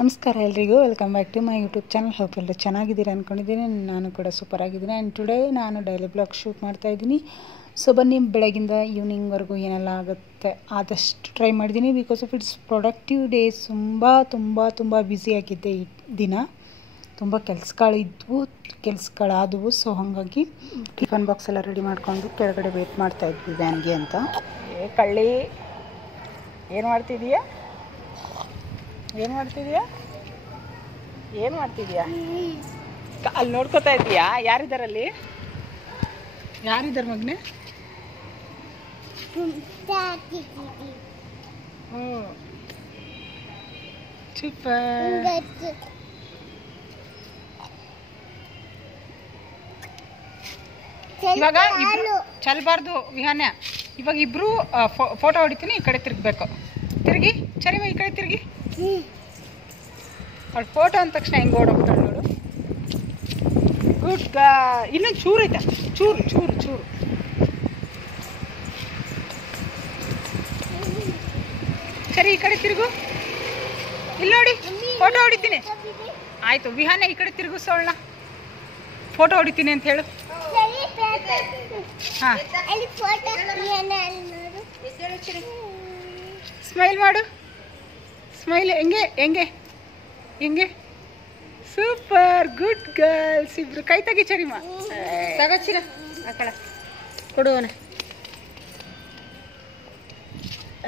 ನಮಸ್ಕಾರ ಎಲ್ರಿಗೂ, welcome back to my YouTube channel. Hope ಎಲ್ಲರೂ ಚೆನ್ನಾಗಿದ್ದೀರಾ ಅಂದ್ಕೊಂಡಿದ್ದೀನಿ. ನಾನು ಕೂಡ ಸೂಪರ್ ಆಗಿದ್ದೀನಿ. ಆ್ಯಂಡ್ ಟುಡೇ ನಾನು ಡೈಲಿ ಬ್ಲಾಗ್ ಶೂಟ್ ಮಾಡ್ತಾಯಿದ್ದೀನಿ. ಸೊ ಬನ್ನಿ, ಬೆಳಗಿಂದ ಈವ್ನಿಂಗ್ವರೆಗೂ ಏನೆಲ್ಲ ಆಗುತ್ತೆ ಆದಷ್ಟು ಟ್ರೈ ಮಾಡಿದ್ದೀನಿ. Because of its productive days. ತುಂಬ ಬ್ಯುಸಿಯಾಗಿದ್ದೆ ಈ ದಿನ. ತುಂಬ ಕೆಲಸಗಳಾದವು. ಸೊ ಹಾಗಾಗಿ ಟಿಫನ್ ಬಾಕ್ಸ್ ಎಲ್ಲ ರೆಡಿ ಮಾಡಿಕೊಂಡು ಕೆಳಗಡೆ ವೇಟ್ ಮಾಡ್ತಾಯಿದ್ವಿ ವ್ಯಾನ್ಗೆ ಅಂತ. ಕಳ್ಳಿ ಏನು ಮಾಡ್ತಿದ್ದೀಯಾ? ಅಲ್ಲಿ ನೋಡ್ಕೋತಾ ಇದೀಯಾ? ಯಾರಿದ್ದಾರಲ್ಲಿ? ಯಾರಿದ್ದಾರೆ ಮಗನೆ? ಸೂಪರ್. ಇವಾಗ ಚಲ್ಬಾರ್ದು ವಿಹಾನ್ಯ. ಇವಾಗ ಇಬ್ರು ಫೋಟೋ ಹೊಡಿತೀನಿ. ಈ ಕಡೆ ತಿರ್ಗಬೇಕು. ತಿರುಗಿ ಚರಿಮ, ಈ ಕಡೆ ತಿರುಗಿ. ಅವಳು ಫೋಟೋ ಅಂದ ತಕ್ಷಣ ಹೆಂಗೆ ಓಡೋಗ್ತಾಳೆ ನೋಡು. ಗುಡ್ ಗಾ. ಇನ್ನೊಂದು ಚೂರು ಐತೆ, ಚೂರು. ಸರಿ, ಈ ಕಡೆ ತಿರುಗು. ಇಲ್ಲಿ ನೋಡಿ, ಫೋಟೋ ಹೊಡಿತೀನಿ. ಆಯಿತು ವಿಹಾನ, ಈ ಕಡೆ ತಿರುಗಿಸೋಣ. ಫೋಟೋ ಹೊಡಿತೀನಿ ಅಂತ ಹೇಳು. ಹಾಂ, ಸ್ಮೈಲ್ ಮಾಡು. ಸ್ಮೈಲ್. ಹೆಂಗೆ ಸೂಪರ್, ಗುಡ್ ಗರ್ಲ್ಸ್ ಇಬ್ರು. ಕೈ ತೆಗಿ ಚರಿಮ. ತಗೋಚಿರ ಆಕಳ ಕೊಡುವನ.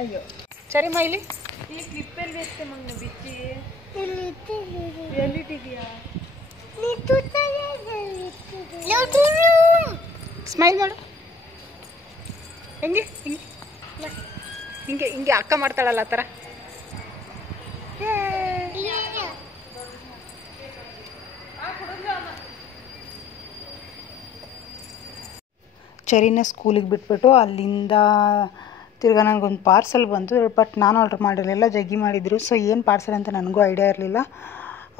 ಅಯ್ಯೋ ಚರಿಮ, ಇಲ್ಲಿ ಕ್ಲಿಪ್ಪಲ್ಲಿ ಬೇಕು ಮಗ ಬಿಚ್ಚಿ. ಎಲ್ಲಿಟ್ಟಿದ್ಯಾ? ಸ್ಮೈಲ್ ಮಾಡು. ಹಿಂಗೆ ಅಕ್ಕ ಮಾಡ್ತಾಳಲ್ಲ ಆ ಥರ. ಚರಿನ ಸ್ಕೂಲಿಗೆ ಬಿಟ್ಬಿಟ್ಟು ಅಲ್ಲಿಂದ ತಿರ್ಗಾ ನನಗೊಂದು ಪಾರ್ಸಲ್ ಬಂತು. ಬಟ್ ನಾನು ಆರ್ಡ್ರ್ ಮಾಡಿರಲಿಲ್ಲ, ಜಗ್ಗಿ ಮಾಡಿದ್ರು. ಸೊ ಏನು ಪಾರ್ಸಲ್ ಅಂತ ನನಗೂ ಐಡಿಯಾ ಇರಲಿಲ್ಲ.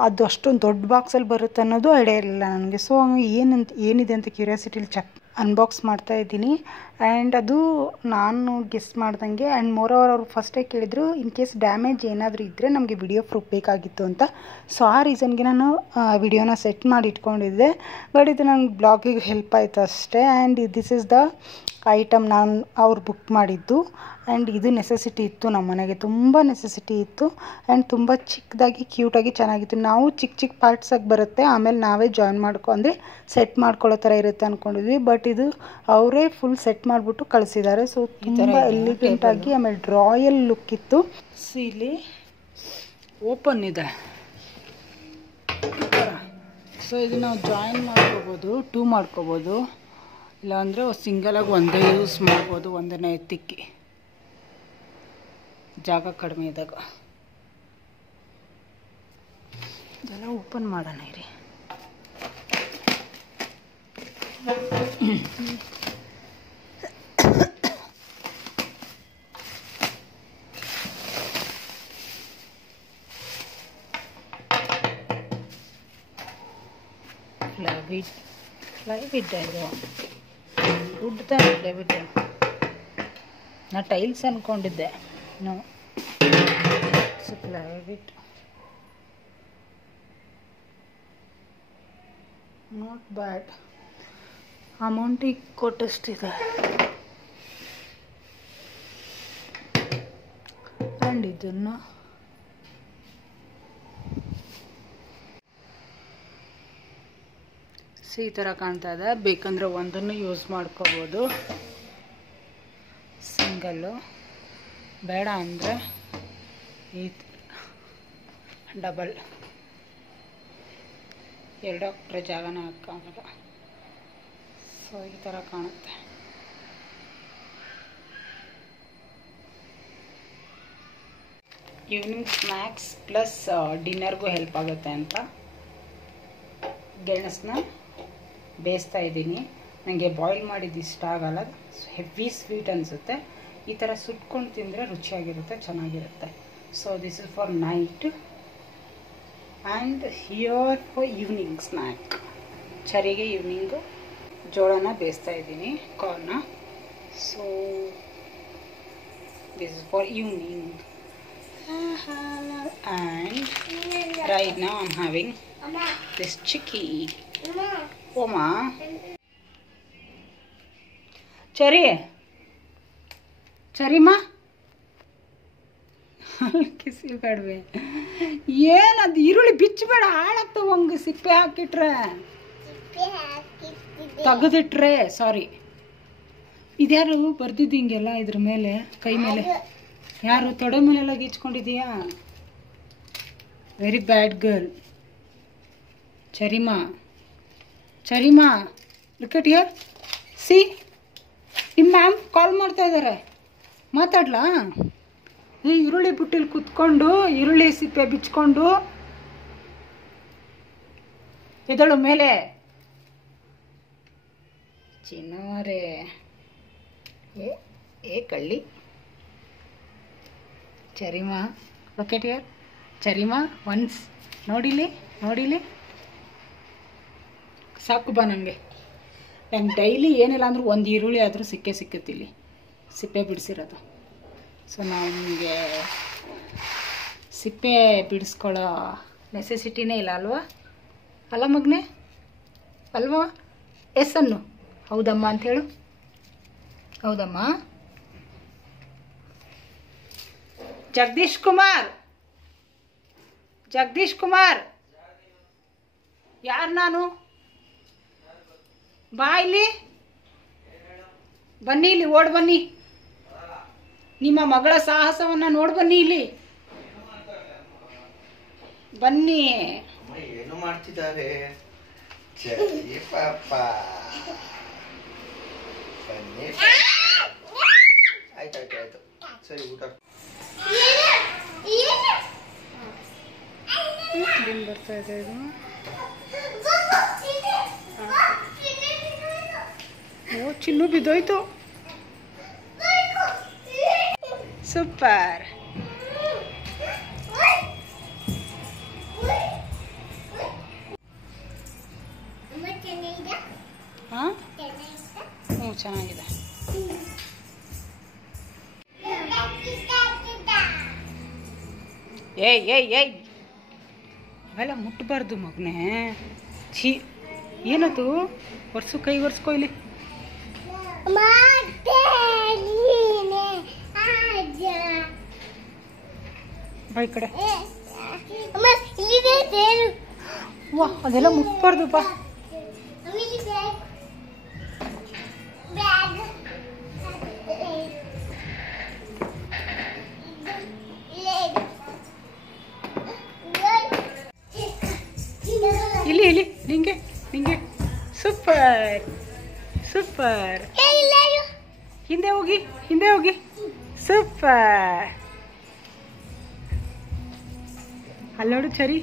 ಅದು ಅಷ್ಟೊಂದು ದೊಡ್ಡ ಬಾಕ್ಸಲ್ಲಿ ಬರುತ್ತೆ ಅನ್ನೋದು ಐಡಿಯಾ ಇರಲಿಲ್ಲ ನನಗೆ. ಸೊ ಏನಿದೆ ಅಂತ ಕ್ಯೂರಿಯಾಸಿಟಿಲಿ ಅನ್ಬಾಕ್ಸ್ ಮಾಡ್ತಾ ಇದ್ದೀನಿ. ಆ್ಯಂಡ್ ಅದು ನಾನು ಗೆಸ್ ಮಾಡ್ದಂಗೆ. ಆ್ಯಂಡ್ ಮೋರೋವರ್ ಅವರು ಫಸ್ಟೇ ಕೇಳಿದರು, ಇನ್ ಕೇಸ್ ಡ್ಯಾಮೇಜ್ ಏನಾದರೂ ಇದ್ದರೆ ನಮಗೆ ವಿಡಿಯೋ ಪ್ರೂಫ್ ಬೇಕಾಗಿತ್ತು ಅಂತ. ಸೊ ಆ ರೀಸನ್ಗೆ ನಾನು ವಿಡಿಯೋನ ಸೆಟ್ ಮಾಡಿ ಇಟ್ಕೊಂಡಿದ್ದೆ. ಬಟ್ ಇದು ನಂಗೆ ಬ್ಲಾಗಿಗೆ ಹೆಲ್ಪ್ ಆಯಿತು ಅಷ್ಟೇ. And this is the item ನಾನು ಅವ್ರು ಬುಕ್ ಮಾಡಿದ್ದು. ಆ್ಯಂಡ್ ಇದು ನೆಸೆಸಿಟಿ ಇತ್ತು ನಮ್ಮ ಮನೆಗೆ, ತುಂಬ ನೆಸೆಸಿಟಿ ಇತ್ತು. ಆ್ಯಂಡ್ ತುಂಬ ಚಿಕ್ಕದಾಗಿ ಕ್ಯೂಟಾಗಿ ಚೆನ್ನಾಗಿತ್ತು. ನಾವು ಚಿಕ್ಕ ಪಾರ್ಟ್ಸಾಗಿ ಬರುತ್ತೆ, ಆಮೇಲೆ ನಾವೇ ಜಾಯಿನ್ ಅಂದರೆ ಸೆಟ್ ಮಾಡ್ಕೊಳ್ಳೋ ಥರ ಇರುತ್ತೆ ಅಂದ್ಕೊಂಡಿದ್ವಿ. ಬಟ್ ಇದು ಅವರೇ ಫುಲ್ ಸೆಟ್ ಮಾಡಿಬಿಟ್ಟು ಕಳಿಸಿದ್ದಾರೆ. ಸೊ ತುಂಬ ಎಲಿಗೆಂಟಾಗಿ, ಆಮೇಲೆ ರಾಯಲ್ ಲುಕ್ ಇತ್ತು. ಇಲ್ಲಿ ಓಪನ್ ಇದೆ. ಸೊ ಇದು ನಾವು ಜಾಯಿನ್ ಮಾಡ್ಕೋಬೋದು, 2 ಮಾಡ್ಕೋಬೋದು. ಇಲ್ಲಾಂದರೆ ಸಿಂಗಲಾಗಿ ಒಂದೇ ಯೂಸ್ ಮಾಡ್ಬೋದು, ಒಂದನ್ನೇ ಎತ್ತಿಕ್ಕಿ, ಜಾಗ ಕಡಿಮೆ ಇದ್ದಾಗ. ಇದೆಲ್ಲ ಓಪನ್ ಮಾಡೋಣ ಇರಿ. ಫ್ಲೈವಿಡ್ ಇದು ವುಡ್ ತಾನೆ. ಫ್ಲೈವಿಡ್ ನಾ ಟೈಲ್ಸ್ ಅಂದ್ಕೊಂಡಿದ್ದೆ. No, plywood. Not bad. ಅಮೌಂಟಿಗೆ ಕೊಟ್ಟಷ್ಟಿದೆ. ಆ್ಯಂಡ್ ಇದನ್ನು ಈ ಥರ ಕಾಣ್ತಾ ಇದೆ. ಬೇಕಂದರೆ ಒಂದನ್ನು ಯೂಸ್ ಮಾಡ್ಕೋಬೋದು, ಸಿಂಗಲ್ಲು. ಬೇಡ ಅಂದರೆ ಈ ಡಬಲ್. ಎರಡು ಹಾಕ್ರೆ ಜಾಗನೇ ಹಾಕಾಗಲ್ಲ. ಸೊ ಈ ಥರ ಕಾಣುತ್ತೆ. ಈವ್ನಿಂಗ್ ಸ್ನ್ಯಾಕ್ಸ್ ಪ್ಲಸ್ ಡಿನ್ನರ್ಗೂ ಹೆಲ್ಪ್ ಆಗುತ್ತೆ ಅಂತ ಗೆಣಸನ್ನ ಬೇಯಿಸ್ತಾ ಇದ್ದೀನಿ. ನನಗೆ ಬಾಯ್ಲ್ ಮಾಡಿದ್ದು ಇಷ್ಟ ಆಗಲ್ಲ, ಹೆವಿ ಸ್ವೀಟ್ ಅನಿಸುತ್ತೆ. ಈ ಥರ ಸುಟ್ಕೊಂಡು ತಿಂದರೆ ರುಚಿಯಾಗಿರುತ್ತೆ, ಚೆನ್ನಾಗಿರುತ್ತೆ. So this is for night. And here for evening snack. ಚರಿಗೆ ಈವ್ನಿಂಗು ಜೋಳನ ಬೇಯಿಸ್ತಾ ಇದ್ದೀನಿ, ಕಾರ್ನ. So this is for evening. And Right now I'm having this chicky. Oma. ಚರಿಮಾ ಕಿಸಿ ಬೇಡವೆ ಏನದು ಈರುಳ್ಳಿ ಬಿಚ್ಚಬೇಡ ಹಾಳಾಗ್ತಾವ ಹಂಗೆ ಸಿಪ್ಪೆ ಹಾಕಿಟ್ರೆ ತೆಗೆದಿಟ್ರೆ ಸಾರಿ ಇದ್ಯಾರು ಬರ್ದಿದ್ದು ಹಿಂಗೆಲ್ಲ ಇದ್ರ ಮೇಲೆ ಕೈ ಮೇಲೆ ಯಾರು ತೊಡೆ ಮೇಲೆಲ್ಲ ಗೀಚ್ಕೊಂಡಿದೀಯಾ ವೆರಿ ಬ್ಯಾಡ್ ಗರ್ಲ್ ಚರಿಮಾ ಲುಕ್ ಎಟ್ ಹಿಯರ್ ಸಿ ನಿಮ್ಮ ಮ್ಯಾಮ್ ಕಾಲ್ ಮಾಡ್ತಾ ಇದ್ದಾರೆ ಮಾತಾಡ್ಲಾ ಈರುಳ್ಳಿ ಬುಟ್ಟಿಲಿ ಕುತ್ಕೊಂಡು ಈರುಳ್ಳಿ ಸಿಪ್ಪೆ ಬಿಚ್ಕೊಂಡು ಎದಳು ಮೇಲೆ ಚಿನ್ನವರೇ ಏ ಕಳ್ಳಿ ಚರಿಮಾ ಲೊಕೆಟ್ ಹಿಯರ್ ಚರಿಮಾ ಒನ್ಸ್ ನೋಡಿಲಿ ಸಾಕು ಬಾ ನನಗೆ ನಂಗೆ ಡೈಲಿ ಏನಿಲ್ಲ ಅಂದರೂ ಒಂದು ಈರುಳ್ಳಿ ಆದರೂ ಸಿಕ್ಕುತ್ತಿಲ್ಲಿ ಸಿಪ್ಪೆ ಬಿಡಿಸಿರೋದು ಸೊ ನಮಗೆ ಸಿಪ್ಪೆ ಬಿಡಿಸ್ಕೊಳ್ಳೋ ನೆಸೆಸಿಟಿನೇ ಇಲ್ಲ ಅಲ್ವಾ ಅಲ್ಲ ಮಗನೇ ಅಲ್ವಾ ಎಸ್ ಅನ್ನು ಹೌದಮ್ಮ ಅಂಥೇಳು ಹೌದಮ್ಮ ಜಗದೀಶ್ ಕುಮಾರ್ ಯಾರು ನಾನು ಬಾ ಇಲ್ಲಿ ಬನ್ನಿ ಇಲ್ಲಿ ಓಡ್ ಬನ್ನಿ ನಿಮ್ಮ ಮಗಳ ಸಾಹಸವನ್ನ ನೋಡ್ ಬನ್ನಿ ಇಲ್ಲಿ ಬನ್ನಿ ಏನು ಮಾಡ್ತಿದ್ದಾರೆ ಆಯ್ತು ಸರಿ ಊಟ ಬರ್ತಾ ಇದೆ ಇದು ಓ ಚಿನ್ನು ಬಿದ್ದೋಯ್ತು ಸೂಪರ್ ಹಾಂ ಹ್ಞೂ ಚೆನ್ನಾಗಿದೆ ಏಯ್ ಅವೆಲ್ಲ ಮುಟ್ಟಬಾರ್ದು ಮಗನೇ ಛೀ ಏನದು ಕೈ ಒರ್ಸ್ಕೊ ಇಲ್ಲಿ ಬೈ ಕಡೆ ವಾ ಅದೆಲ್ಲ ಮುಟ್ಬಾರ್ದು ಬಾ ಇಲ್ಲಿ ನಿಂಗೆ ಸೂಪರ್ ಹಿಂದೆ ಹೋಗಿ ಸೂಪರ್ ಅಲ್ಲಿ ನೋಡು ಚರಿ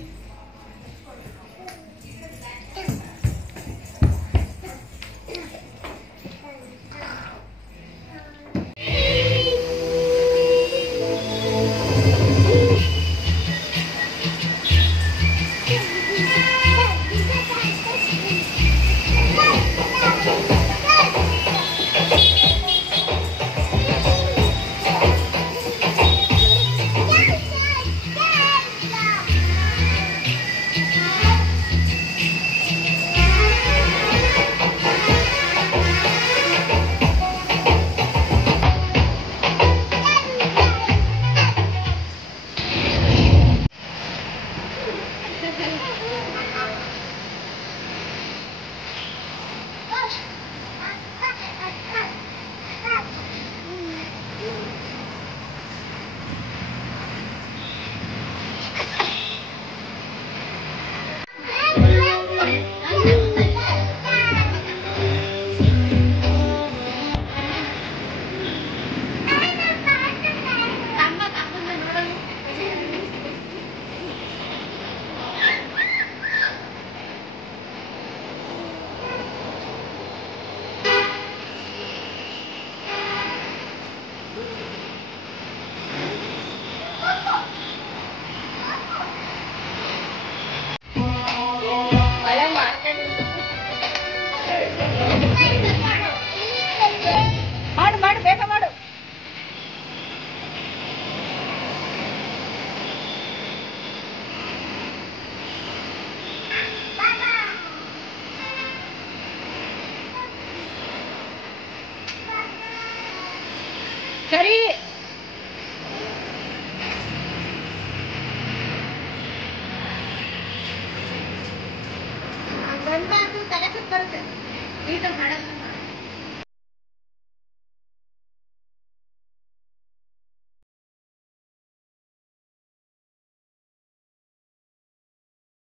ಸರಿ ಬಂದು ತಲೆ ಸುತ್ತ ಬರುತ್ತೆ